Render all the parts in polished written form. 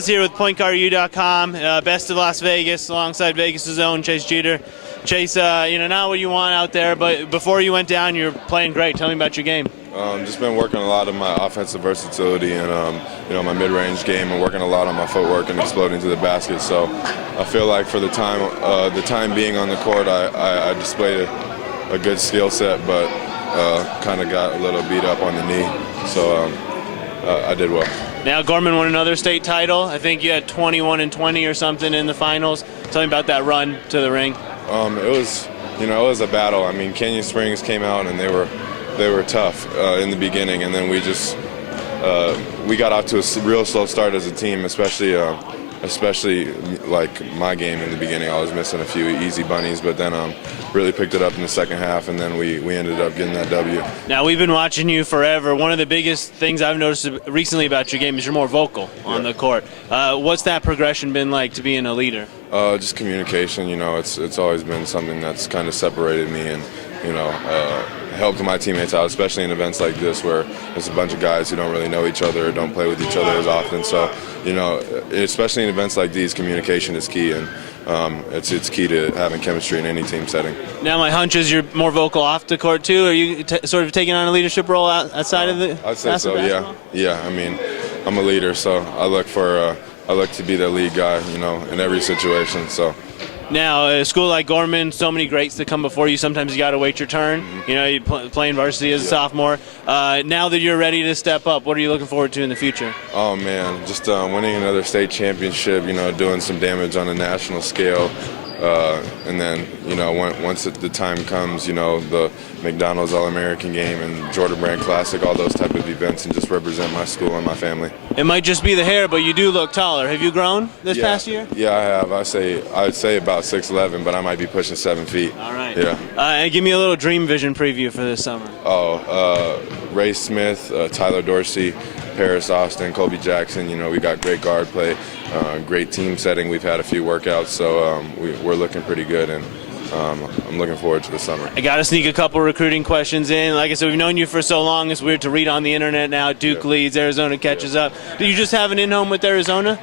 Chaz here with PointGuardU.com. Best of Las Vegas, alongside Vegas' own Chase Jeter. Chase, not what you want out there, but before you went down, you were playing great. Tell me about your game. Just been working a lot of my offensive versatility and my mid-range game, and working a lot on my footwork and exploding to the basket. So I feel like for the time being on the court, I displayed a good skill set, but kind of got a little beat up on the knee. So I did well. Now Gorman won another state title. I think you had 21-20 or something in the finals. Tell me about that run to the ring. It was a battle. I mean, Canyon Springs came out and they were tough in the beginning, and then we got off to a real slow start as a team, especially like my game in the beginning. I was missing a few easy bunnies, but then really picked it up in the second half, and then we ended up getting that W. Now, we've been watching you forever. One of the biggest things I've noticed recently about your game is you're more vocal on the court. What's that progression been like to being a leader? Just communication. It's always been something that's kind of separated me and helped my teammates out, especially in events like this where there's a bunch of guys who don't really know each other or don't play with each other as often. So, especially in events like these, communication is key, and it's key to having chemistry in any team setting. Now, my hunch is you're more vocal off the court too. Are you sort of taking on a leadership role outside of the? I'd say so. Yeah. I mean, I'm a leader, so I look to be the lead guy, in every situation. So. Now, a school like Gorman, so many greats that come before you. Sometimes you got to wait your turn. You playing varsity as a sophomore. Now that you're ready to step up, what are you looking forward to in the future? Oh man, just winning another state championship. Doing some damage on a national scale. And then, once the time comes, the McDonald's All-American game and Jordan Brand Classic, all those type of events, and just represent my school and my family. It might just be the hair, but you do look taller. Have you grown this past year? Yeah, I have. I'd say about 6'11", but I might be pushing 7 feet. All right. Yeah. And give me a little dream vision preview for this summer. Ray Smith, Tyler Dorsey, Paris Austin, Kobe Jackson. We got great guard play, great team setting. We've had a few workouts, so we're looking pretty good, and I'm looking forward to the summer. I got to sneak a couple recruiting questions in. Like I said, we've known you for so long, it's weird to read on the internet now. Duke leads, Arizona catches up. Did you just have an in-home with Arizona?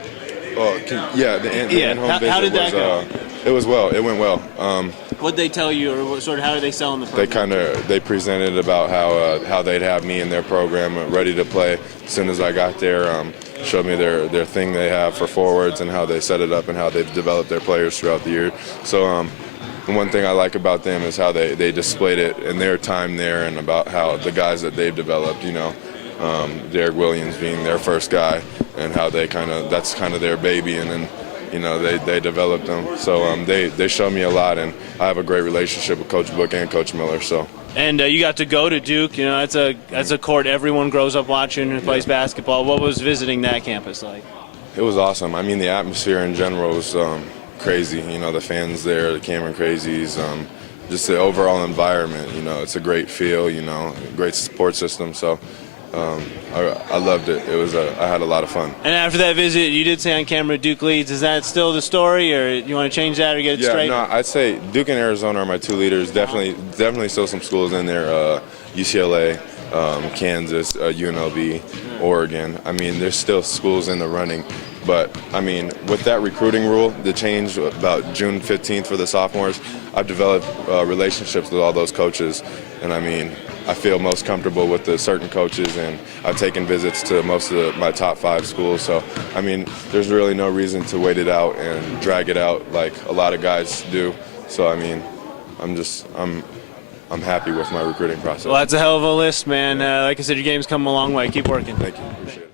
The in-home visit how did that go? It was well. It went well. What did they tell you, or sort of how are they selling the program? They presented about how they'd have me in their program ready to play as soon as I got there. Showed me their thing they have for forwards and how they set it up and how they've developed their players throughout the year. So the one thing I like about them is how they displayed it in their time there, and about how the guys that they've developed. Derek Williams being their first guy, and how that's kind of their baby, and then. They developed them. So they showed me a lot, and I have a great relationship with Coach Book and Coach Miller. So. And you got to go to Duke. That's a court everyone grows up watching and plays basketball. What was visiting that campus like? It was awesome. I mean, the atmosphere in general was crazy. The fans there, the Cameron Crazies, just the overall environment. It's a great feel. Great support system. So. I loved it. I had a lot of fun. And after that visit, you did say on camera Duke leads. Is that still the story, or you want to change that or get it straight? No, I'd say Duke and Arizona are my two leaders. Definitely still some schools in there. UCLA, Kansas, UNLV, Oregon. I mean, there's still schools in the running. But, I mean, with that recruiting rule, the change about June 15th for the sophomores, I've developed relationships with all those coaches. And, I mean, I feel most comfortable with the certain coaches, and I've taken visits to most of my top 5 schools. So, I mean, there's really no reason to wait it out and drag it out like a lot of guys do. So, I mean, I'm happy with my recruiting process. Well, that's a hell of a list, man. Like I said, your game's come a long way. Keep working. Thank you. Appreciate it.